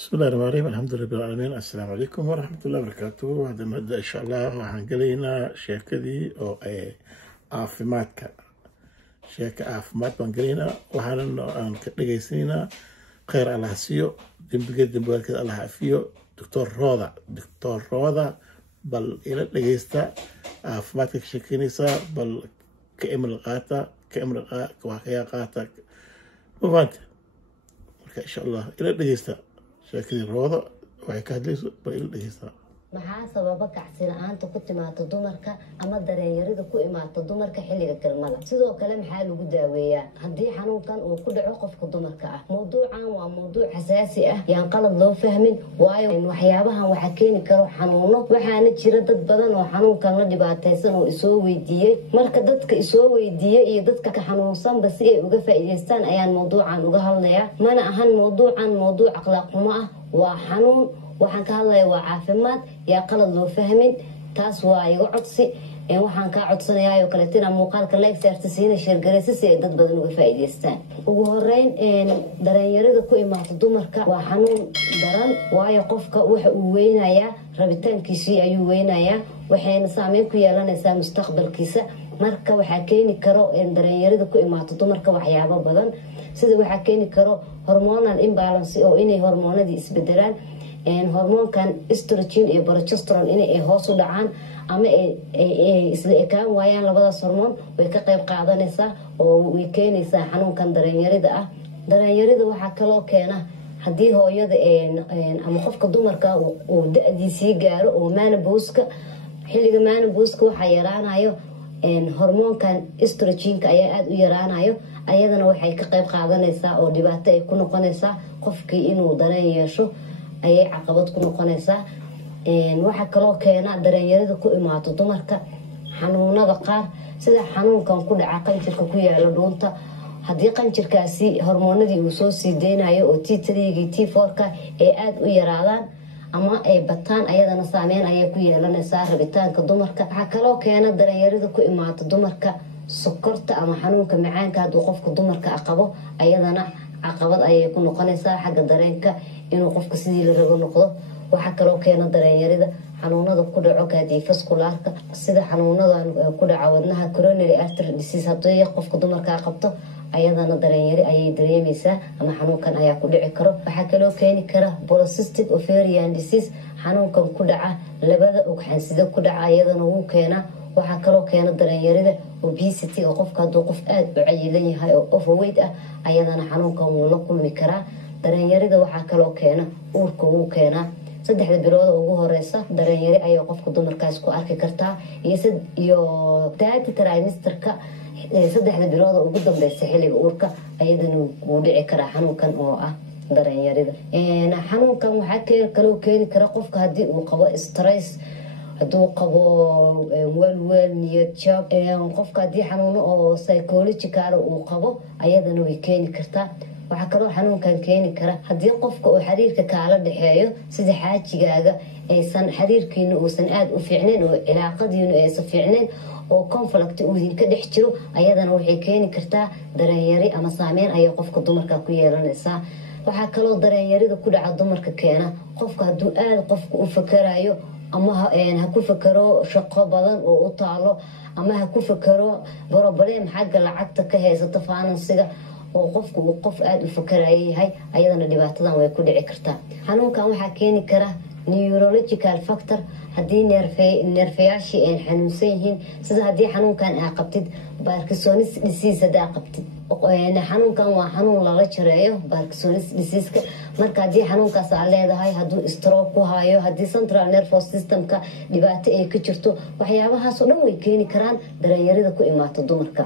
بسم الله الرحمن الرحيم. الحمد لله رب العالمين. السلام عليكم ورحمة الله وبركاته. هذا مبدأ إن شاء الله waxaan galaynaa sheekadii oo caafimaadka sheeka caafimaad baan galaynaa waxaana aan ka dhageysanaa khayr Allah siiyo dembigeeda Allah afiyo Dr. Roda bal ila dhageysta caafimaadka sheekeynaysa bal ka imil qaata wax ka qaata وفانت إن شاء الله إلى الدقيقة شكل الروضة وعكادليس إلى الدقيقة maxaa sababa kacsi la'aanta ku timaata dumarka ama dareeyarida ku imaata dumarka xilliga galmada sidoo kale maxaa lagu daaweeyaa haddii xanuunkan uu ku dhaco qofka dumarka ah mowduucan waa mowduuc xasaasi ah yaan qalad loo fahmin waayo waxyaabahan waxa keeni karo xanuuno waxaana jira dad badan oo xanuunkan la dhibaataysan oo isoo weydiiyey marka dadka isoo weydiiyey iyo dadka ka xanuunsanba si ay uga faa'iideystaan ayaan mowduucan uga hadlayaa mana ahan mowduucan mowduuc akhlaaq xumo ah waa xanuun waxaan ka hadlayaa waa caafimaad yaa qalad loo fahmin taas waa iga codsi waxaan ka codsanayaa oo kale tina muuqaalka like saartisiina sheergareysa si ay dad badan uga faa'iideystaan ugu horeyn dareeyarida ku imaata dumarka waa xanuun daran waayo qofka waxa uu weynayaa rabitaankiisii ayuu weynayaa waxayna saameyn ku yeelanaysaa mustaqbalkiisa marka waxaa keeni karo dareeyarida ku imaata dumarka waxyaabo badan sida waxaa keeni karo hormonal imbalance oo inay hormoonadii isbedelaan hormoonkan estrogen iyo progesterone inay hoos u dhacaan ama ay isla ekaan waayaan labadaas hormoon way ka qayb qaadanaysaa oo way keenaysaa xanuunkan dareeyarida ah dareeyarida waxaa kaloo keena haddii hooyada ama qofka dumarka uu da-diisii gaaro oo menopause-ka xilliga menopause-ka waxaa yaraanayo hormoonkan estrogenka ayaa aada u yaraanayo ayadana waxay ka qayb qaadanaysaa oo dhibaato ay ku noqonaysaa qofkii inuu dareen yeesho ayay caqabad ku noqonaysaa waxaa kaloo keena dareeyarida ku imaato dumarka xanuunada qaar sida xanuunkan ku dhaca qanjirka ku yaala dhuunta haddii qanjirkaasi hormoonadii uu soo sii deynayo oo T3 T4 ay aada u yaraadaan ama ay bataan ayadana saameyn ayay ku yeelanaysaa rabitaanka dumarka waxaa kaloo keena dareeyarida ku imaato dumarka sokorta ama xanuunka macaanka hadduu qofka dumarka qabo ayadana caqabad ayay ku noqonaysaa xagga dareenka inuu qofka sidii la rabo noqdo waxaa kaloo keena dareeyarida xanuunada ku dhaco cardiovascularka sida xanuunadan ku dhaca wadnaha coronary artery disease haddii qofka dumarka qabto ayadana dareeyari ayay dareemaysaa ama xanuunkan ayaa ku dhici karo waxaa kaloo keeni kara polycystic ovarian disease xanuunkan ku dhaca labada ugxansida ku dhaca ayadana wuu keenaa waxaa kaloo keena dareeyarida obesity oo qofka hadduu qof aada u cayilan yahay oo overweight ah ayadana xanuunkan wuu la kulmi karaa dareeyarida waxaa kaloo keena uurka wuu keenaa 3 bilood ugu horeysa dareeyari ayay qofka dumarkaas ku arki kartaa iyo daati trimester-ka 3 bilood ugu dambeysa xilliga uurka ayadana wuu dhici karaa xanuunkan oo ah dareeyarida xanuunkan waxaa kaloo keeni kara qofka haddii uu qabo stress hadduu qabo welwel niyad jab qofka haddii xanuuno oo psychological uu qabo ayadana way keeni kartaa waxaa kaloo xanuunkan keeni kara haddii qofka uu xiriirka kaala dhexeeyo sida xaajigaaga aysan xiriirkiina uusan aada u fiicnayn oo cilaaqadiina aysan fiicnayn oo conflict uu idinka dhex jiro ayadana waxay keeni kartaa dareeyari ama saameyn ayay qofka dumarka ku yeelanaysaa waxaa kaloo dareeyarida ku dhaca dumarka keena qofka hadduu aada qofka u fakarayo ama ha ku fakaro shaqo badan oo u taalo ama ha ku fakaro problem xagga lacagta ka haysata finansiga oo qofku uu qof aada u fakaraya yahay ayadana dhibaatadan way ku dhici kartaa xanuunkan waxaa keeni kara neurological factor haddii neerfayaashii ay xanuunsan yihiin sida haddii xanuunkan aa qabtid Parkinson's disease hadaa qabtid xanuunkan waa xanuun lala jareeyo Parkinson's disease-ka marka haddii xanuunkaas aa leedahay hadduu stroke ku hayo haddii central nervous system-ka dhibaato ay ka jirto waxyaabahaas oo dhan way keeni karaan dareeyarida ku imaata dumarka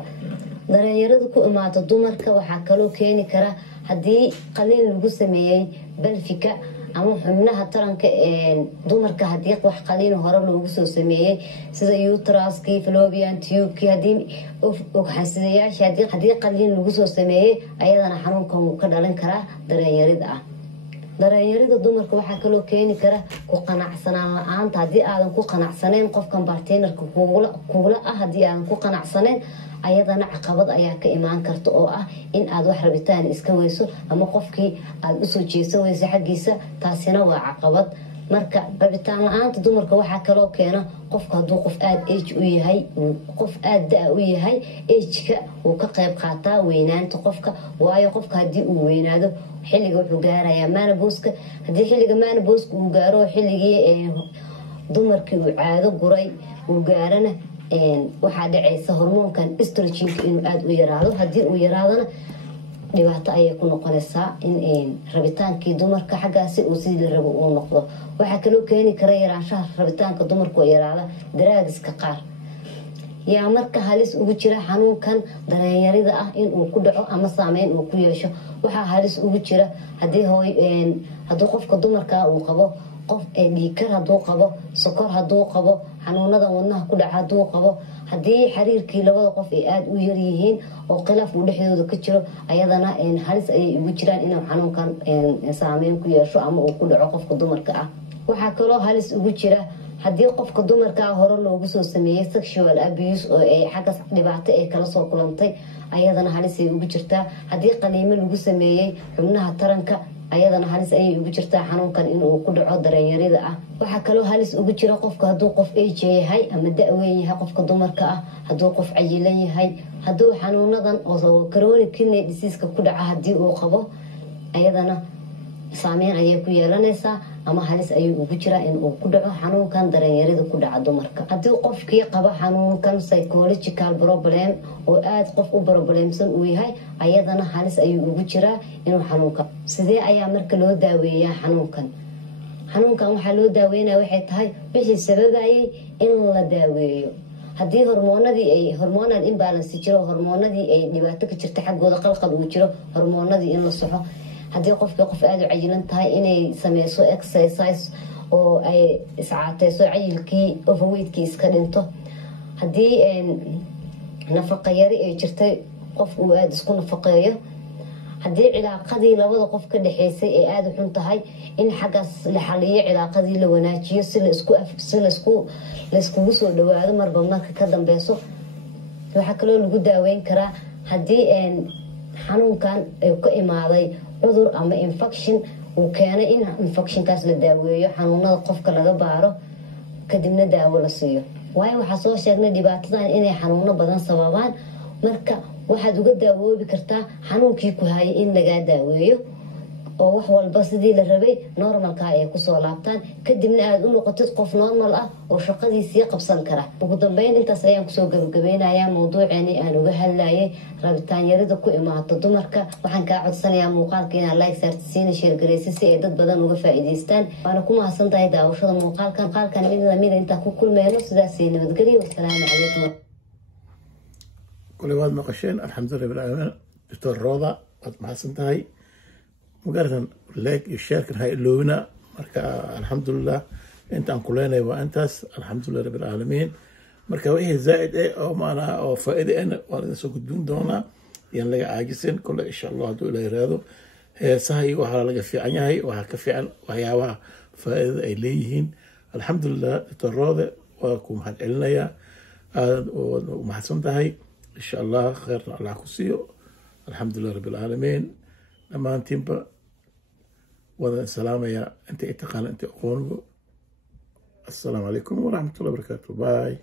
dareeyarida ku imaata dumarka waxaa kaloo keeni kara haddii qaliin lagu sameeyey balfika ama xubnaha taranka dumarka haddii wax qaliin hore loogu soo sameeyey sida uteruskii fallopian tube-kii haddii ugxansidayaasha haddii qaliin lagu soo sameeyey ayadana xanuunkan wuu ka dhalan karaa dareeyarida ah dareeyarida dumarka waxaa kaloo keeni kara ku qanacsanaan la-aanta haddii aadan ku qanacsanayn qofkan bartainerka kugula ah haddii aadan ku qanacsanayn ayadana caqabad ayaa ka imaan karta oo ah in aad wax rabitaan iska weyso ama qofkii aad usoo jeesan weyso xaggiisa, taasina waa caqabad. marka rabitaan la-aanta dumarka waxaa kaloo keena qofka hadduu qof aad age u yahay, qof aad da' u yahay, ageka wuu ka qayb qaataa weynaanta qofka, waayo qofka haddii uu weynaado xilliga wuxuu gaarayaa menopause-ka. haddii xilliga menopause-ka uu gaaro xilligii dumarkii uu caado guray uu gaarana waxaa dhacaysa hormoonkan estrogenka inuu aada u yaraado. haddii uu yaraadona dhibaato ayay ku noqonaysaa in rabitaankii dumarka xaggaasi uu sidii rabo uu noqdo. waxaa kaloo keeni kara yaraanshaha rabitaanka dumarka oo yaraada daraagiska qaar yaa marka halis ugu jira xanuunkan darenyarida ah inuu ku dhaco ama saameyn uu ku yeesho. waxaa halis ugu jira hadduu qofka dumarka uu qabo qof dhiigkar, hadduu qabo sokor, hadduu qabo xanuunada wadnaha ku dhaca, hadduu qabo haddii xiriirkii labada qof ay aada u yaryihiin oo khilaaf uu dhexdooda ka jiro, ayadana halis ayay ugu jiraan inuu xanuunkan saameyn ku yeesho ama uu ku dhaco qofka dumarka ah. waxaa kaloo halis ugu jira haddii qofka dumarkaa hore loogu soo sameeyey sexual abuse oo ay xaggas dhibaato ay kala soo kulantay, ayadana halis ay ugu jirtaa. haddii qaliimo lagu sameeyey xubnaha taranka, ayadana halis ayay ugu jirtaa xanuunkan inuu ku dhaco darenyarida ah. waxaa kaloo halis ugu jira qofka hadduu qof age yahay ama da-weyn yahay qofka dumarka ah, hadduu qof cayilan yahay, hadduu xanuunadan oo chronic kidney disease-ka ku dhaca haddii uu qabo, ayadana saameyn ayay ku yeelanaysaa ama halis ayuu ugu jiraa inuu ku dhaco xanuunkan darenyarida ku dhaca dumarka. haddii qofkii qaba xanuunkan psychological problem oo aada qof u problemsan uu yahay, ayadana halis ayuu ugu jiraa inuu xanuunka. sidee ayaa marka loo daaweeyaa xanuunkan? xanuunkan waxaa loo daaweynaya waxay tahay wixii sababayay in la daaweeyo. haddii hormonal imbalance jiro, hormoonadii ay dhibaato ka jirta xaggooda qalqal uu jiro, hormoonadii in la soxo. haddii qofkii qof aada u cayilan tahay inay sameyso exercise oo ay iscaateyso cayilkii overweightkii iska dhinto. haddii nafaqa yari ay jirtay qof uu aada isku nafaqeeyo. haddii cilaaqadii labada qof ka dhexeysay ay aada u xun tahay in xaggaas la xaliyo, cilaaqadii la wanaajiyo si layskugu soo dhawaado marba marka ka dambeyso. waxaa kaloo lagu daaweyn karaa haddii xanuunkan ay ka imaaday cudur ama infection uu keenay in infectionkaas la daaweeyo, xanuunada qofka laga baaro kadibna daawo la siiyo. waayo waxaa soo sheegnay dhibaatadan inay xanuuno badan sababaan. marka waxaad uga daawoobi kartaa xanuunkii ku hayay in lagaa daaweeyo oo wax walba sidii la rabay normalka ay kusoo laabtaan, kadibna aada u noqotid qof normal ah oo shaqadiisii qabsan kara. ugu dambeyn intaas ayaan kusoo gabagabeynayaa mawduuceeni aan uga hadlayay rabitaan yarida ku imaata dumarka. waxaan kaa codsanayaa muuqaalka inaad like saartisiina sheergaraysi si ay dad badan uga faa'iidaystaan. waana ku mahadsan tahay daawashada muuqaalkan mid lamida intaan ku kulmeyno. sidaasii nabadgelyo, wasalaamu calaykum. كل واحد نقشين الحمد لله بالعالمين. دكتور روضة قد محسنتهاي مقارنة لك الشارك هاي اللونا مركا الحمد لله انت عن كلنا وانتس الحمد لله رب العالمين. مركا وإيه زائد ايه او معنا او فائدة انا وانا سوق الدون دونا ينلقى عاجزين كل ان شاء الله دول يرادو سهي وحالا لقى في عنيهي وحاكا في عن وحياوها فائدة اليهين. الحمد لله دكتور روضة وكم حد علنا يا ومحسنتهاي إن شاء الله خير على كسيو. الحمد لله رب العالمين. لما أنت وذا سلامة يا أنت اتقان أنت أقول السلام عليكم ورحمة الله وبركاته. باي.